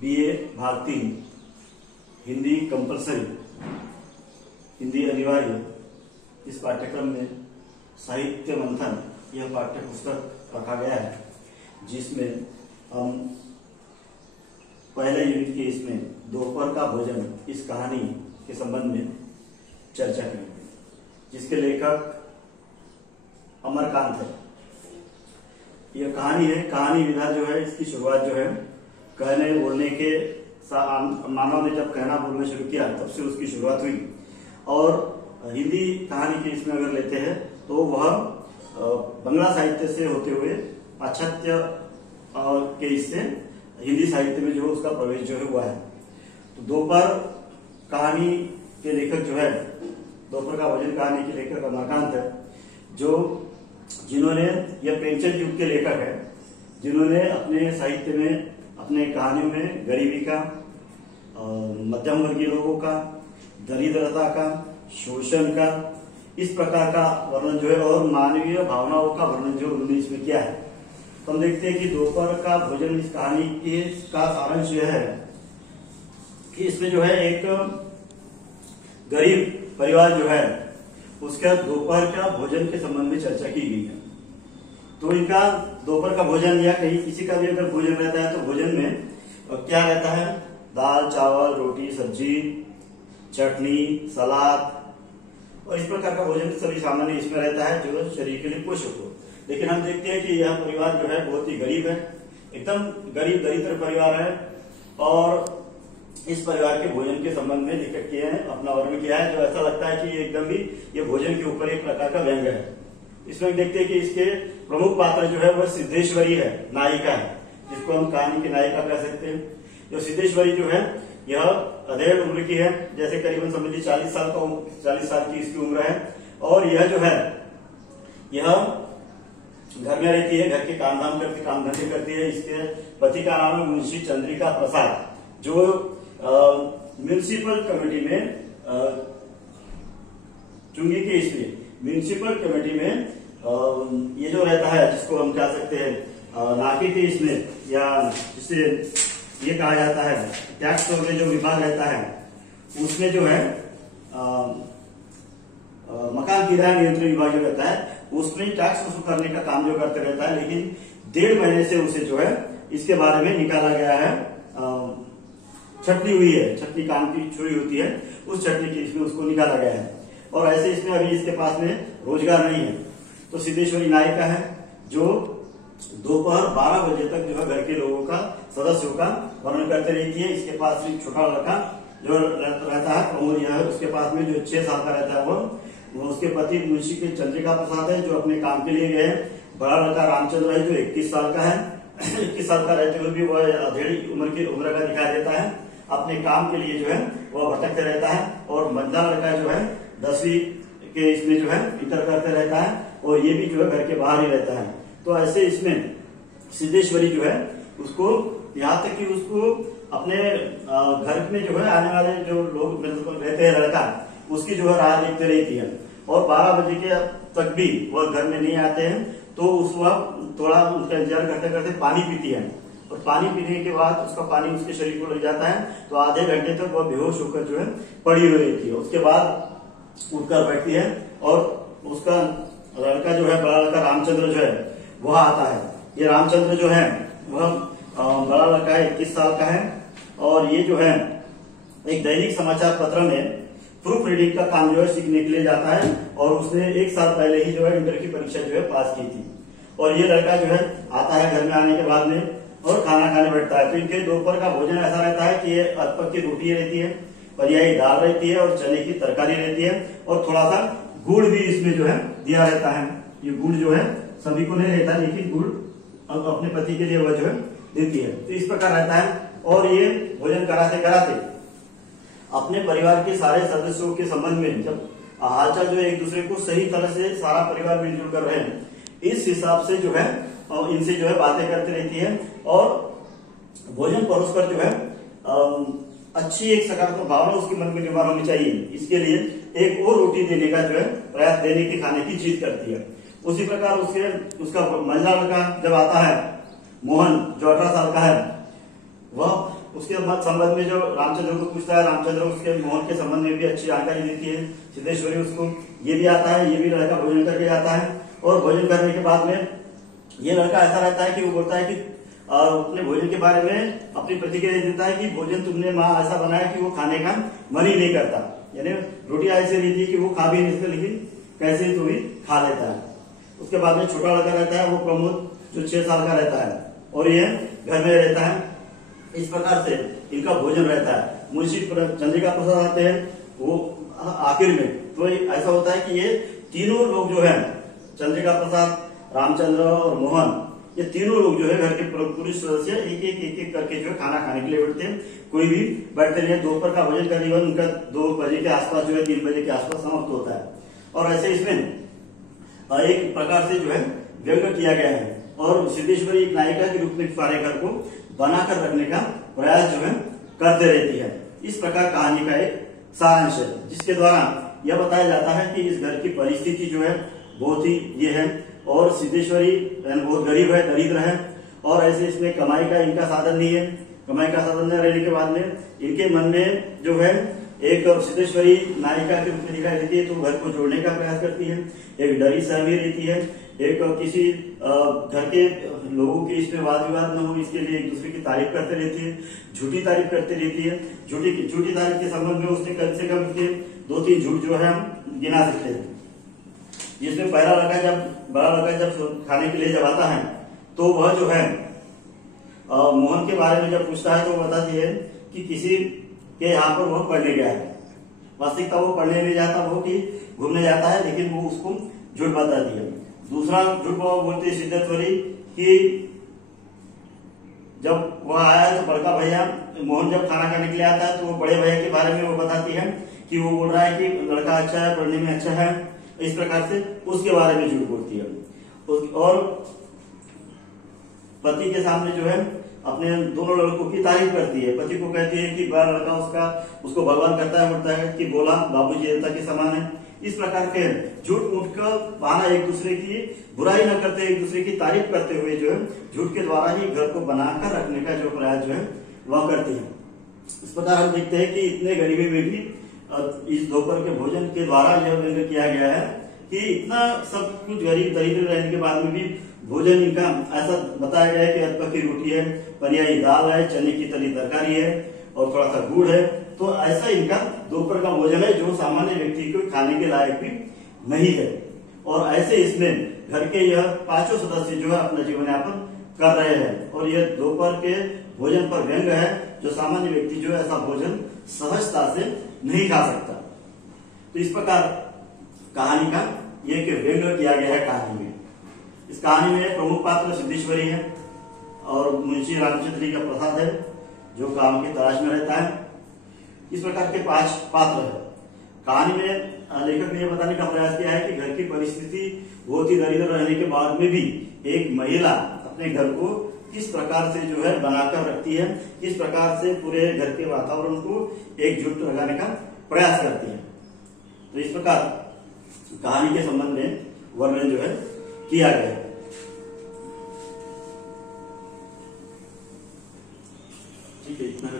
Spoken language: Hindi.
बीए भाग 3 हिंदी कंपलसरी, हिंदी अनिवार्य, इस पाठ्यक्रम में साहित्य मंथन यह पाठ्य पुस्तक रखा गया है, जिसमें हम पहले यूनिट के इसमें दोपहर का भोजन इस कहानी के संबंध में चर्चा करेंगे, जिसके लेखक अमरकांत है। यह कहानी है। कहानी विधा जो है, इसकी शुरुआत जो है कहने बोलने के मानव ने जब कहना बोलना शुरू किया तब से उसकी शुरुआत हुई। और हिंदी कहानी के इसमें अगर लेते हैं तो वह बंगला साहित्य से होते हुए पाश्चात्य के इससे हिंदी साहित्य में जो उसका प्रवेश जो है हुआ है। तो दोपहर कहानी के लेखक जो है, दोपहर का भोजन कहानी के लेखक अमरकांत है, जिन्होंने यह प्रेमचंद युग के लेखक है, जिन्होंने अपने साहित्य में, अपने कहानियों में गरीबी का, मध्यम वर्गीय लोगों का, दरिद्रता का, शोषण का, इस प्रकार का वर्णन जो है और मानवीय भावनाओं का वर्णन जो उन्होंने इसमें किया है। तो हम देखते हैं कि दोपहर का भोजन इस कहानी के का सारांश यह है कि इसमें जो है एक गरीब परिवार जो है उसका दोपहर का भोजन के संबंध में चर्चा की गई है। तो इनका दोपहर का भोजन या कहीं किसी का भी अगर भोजन रहता है तो भोजन में क्या रहता है? दाल, चावल, रोटी, सब्जी, चटनी, सलाद और इस प्रकार का भोजन सभी सामान्य इसमें रहता है जो शरीर के लिए पोषक हो। लेकिन हम देखते हैं कि यह परिवार जो है बहुत ही गरीब है, एकदम गरीब दरिद्र परिवार है। और इस परिवार के भोजन के संबंध में जिक्र किए हैं, अपना वर्णन किया है, जो ऐसा लगता है कि एकदम भी ये भोजन के ऊपर एक प्रकार का व्यंग्य है। इसमें देखते हैं कि इसके प्रमुख पात्र जो है वह सिद्धेश्वरी है, नायिका है, जिसको हम कहानी की नायिका कह सकते हैं। जो सिद्धेश्वरी जो है यह अधेड़ उम्र की है, जैसे करीबन समझ लीजिए 40 साल की इसकी उम्र है। और यह जो है यह घर में रहती है, घर के काम धंधे करती है। इसके पति का नाम है मुंशी चंद्रिका प्रसाद, जो म्यूनिसिपल कमेटी में चुंगी के इसलिए म्यूनिसिपल कमेटी में ये जो रहता है, जिसको हम कह सकते हैं नाके के इसमें, या जिसे ये कहा जाता है टैक्स में जो विभाग रहता है उसमें जो है मकान किराया नियंत्रण विभाग जो रहता है उसमें टैक्स वसूल करने का काम जो करते रहता है। लेकिन 1.5 महीने से उसे जो है इसके बारे में निकाला गया है, छटनी हुई है, छटनी काम की छुरी होती है, उस छटनी की इसमें उसको निकाला गया है। और ऐसे इसमें अभी इसके पास में रोजगार नहीं है। तो सिद्धेश्वरी नायिका है जो दोपहर 12 बजे तक जो है घर के लोगों का, सदस्यों का वर्णन करते रहती है। इसके पास एक छोटा लड़का जो रहता है और यह उसके पास में जो 6 साल का रहता है वो उसके पति मुंशी के चंद्रिका प्रसाद है, जो अपने काम के लिए गए। बड़ा लड़का रामचंद्र है जो 21 साल का है। 21 साल का रहते हुए भी वह अधेड़ी उम्र का दिखाई देता है। अपने काम के लिए जो है वह भटकते रहता है। और मझला लड़का जो है 10वीं के इसमें जो है इंटर करते रहता है, और ये भी जो है घर के बाहर ही रहता है। तो ऐसे इसमें सिद्धेश्वरी जो है उसको, यहाँ तक कि उसको अपने घर में जो है आने वाले जो लोग रहते हैं लड़का, उसकी जो है राह देखते रहती है। और 12 बजे के तक भी वह घर में नहीं आते हैं, तो उस वक्त थोड़ा उसका इंतजार करते करते पानी पीती है। और पानी पीने के बाद उसका पानी उसके शरीर को लग जाता है, तो आधे घंटे तक वह बेहोश होकर जो है पड़ी हुई रहती है। उसके बाद उठकर बैठती है और उसका लड़का जो है, बड़ा लड़का रामचंद्र जो है वह आता है। ये रामचंद्र जो है वह बड़ा लड़का है, 21 साल का है। और ये जो है एक दैनिक समाचार पत्र में प्रूफ रीडिंग का काम जो है सीखने के लिए जाता है। और उसने 1 साल पहले ही जो है इंटर की परीक्षा जो है पास की थी। और ये लड़का जो है आता है घर में आने के बाद में और खाना खाने बैठता है। तो इनके दोपहर का भोजन ऐसा रहता है कि ये अरपक की रोटी रहती है, परियाई दाल रहती है और चने की तरकारी रहती है, और थोड़ा सा गुड़ भी इसमें जो है दिया रहता है। ये गुड़ जो है सभी को नहीं रहता, लेकिन गुड़ अपने पति के लिए वह जो है देती है। तो इस प्रकार रहता है। और ये भोजन कराते कराते अपने परिवार के सारे सदस्यों के संबंध में जब हालचाल जो है एक दूसरे को सही तरह से सारा परिवार मिलजुल कर रहे हैं, इस हिसाब से जो है इनसे जो है बातें करती रहती है। और भोजन परोसकर जो है अच्छी एक सकारात्मक भावना उसके मन में निर्माण होनी चाहिए। इसके लिए एक और रोटी देने का जो है प्रयास, देने के खाने की जिद करती है। उसी प्रकार उसका मझला लड़का जब आता है, मोहन जो 18 साल का है, वह उसके संबंध में जो रामचंद्र को पूछता है, रामचंद्र उसके मोहन के संबंध में भी अच्छी जानकारी देती है। सिद्धेश्वरी उसको ये भी आता है, ये भी लड़का भोजन करके आता है, और भोजन करने के बाद में ये लड़का ऐसा रहता है कि वो बोलता है कि अपने भोजन के बारे में अपनी प्रतिक्रिया देता है कि भोजन तुमने माँ ऐसा बनाया कि वो खाने का मन ही नहीं करता, यानी रोटी ऐसी रहती है कि वो खा भी नहीं सकते, लेकिन कैसे तो भी खा लेता है। उसके बाद में छोटा लड़का रहता है, वो प्रमोद, जो 6 साल का रहता है, और ये घर में रहता है। इस प्रकार से इनका भोजन रहता है। मुंशी चंद्रिका प्रसाद आते हैं वो आखिर में। तो ऐसा होता है कि ये तीनों लोग जो है, चंद्रिका प्रसाद, रामचंद्र और मोहन, ये तीनों लोग जो है घर के पुरुष सदस्य एक एक करके जो है खाना खाने के लिए बैठते हैं। कोई भी बैठते नहीं है। दोपहर का भोजन करीबन उनका 2 बजे के आसपास जो है 3 बजे के आसपास समाप्त होता है। और ऐसे इसमें एक प्रकार से जो है व्यंग किया गया है, और सिद्धेश्वरी एक नायिका के रूप में सारे घर को बनाकर रखने का प्रयास जो है करते रहती है। इस प्रकार कहानी का एक सारांश है, जिसके द्वारा यह बताया जाता है कि इस घर की परिस्थिति जो है बहुत ही ये है, और सिद्धेश्वरी बहुत गरीब है, दरिद्र है, और ऐसे इसमें कमाई का इनका साधन नहीं है। कमाई का साधन न रहने के बाद में इनके मन में जो है एक सिद्धेश्वरी नायिका के रूप में दिखाई देती है, तो घर को जोड़ने का प्रयास करती है। एक डरी सहमी रहती है, एक किसी घर के लोगों के इसमें वाद विवाद न हो इसके लिए एक दूसरे की तारीफ करते रहती है, झूठी तारीफ करते रहती है। झूठी तारीफ के संबंध में उसने कम से कम 2-3 झूठ जो है हम गिना सकते हैं। जिसमें बड़ा लड़का जब खाने के लिए जब आता है, तो वह जो है मोहन के बारे में जब पूछता है, तो वो बताती है कि किसी के यहाँ पर वह पढ़ने गया है। वास्तविकता वो पढ़ने नहीं जाता, वो कि घूमने जाता है, लेकिन वो उसको झूठ बताती है। दूसरा झूठ वो बोलती है सिद्धेश्वरी कि जब वह आया तो बड़का भैया मोहन जब खाना खाने के लिए आता है, तो वो बड़े भैया के बारे में वो बताती है कि वो बोल रहा है कि लड़का अच्छा है, पढ़ने में अच्छा है। इस प्रकार से उसके बारे में झूठ बोलती है। और पति के सामने जो है अपने दोनों लड़कों की तारीफ करती है। पति को कहती है कि बड़ा लड़का उसको भगवान करता है, बोलता है कि बोला बाबूजी देवता के समान है। इस प्रकार के झूठ मूठ का बहाना, एक दूसरे की बुराई न करते, एक दूसरे की तारीफ करते हुए जो है झूठ के द्वारा ही घर को बनाकर रखने का जो प्रयास जो है वह करती है। इस प्रकार हम देखते हैं कि इतने गरीबी में भी इस दोपहर के भोजन के द्वारा यह व्यंग किया गया है कि इतना सब कुछ गरीब दरिद्र रहने के बाद में भी भोजन इनका ऐसा बताया गया है कि अधपकी रोटी है, परियाई दाल है, चने की तली तरकारी है, और थोड़ा सा गुड़ है। तो ऐसा इनका दोपहर का भोजन है जो सामान्य व्यक्ति को खाने के लायक भी नहीं है। और ऐसे इसमें घर के यह 5 सदस्य जो है अपना जीवन यापन कर रहे हैं, और यह दोपहर के भोजन पर व्यंग है, जो सामान्य व्यक्ति जो है ऐसा भोजन सहजता से नहीं खा सकता। तो इस प्रकार कहानी का ये व्यंग किया गया है कहानी में। इस कहानी में प्रमुख पात्र सिद्धेश्वरी है, और मुंशी रामचंद्री का प्रसाद है, जो काम की तलाश में रहता है। इस प्रकार के 5 पात्र है। कहानी में लेखक ने यह बताने का प्रयास किया है कि घर की परिस्थिति बहुत ही दरिद्र रहने के बाद में भी एक महिला अपने घर को किस प्रकार से जो है बनाकर रखती है, किस प्रकार से पूरे घर के वातावरण को एकजुट लगाने का प्रयास करती है। तो इस प्रकार कहानी के संबंध में वर्णन जो है किया गया है। ठीक है, इतना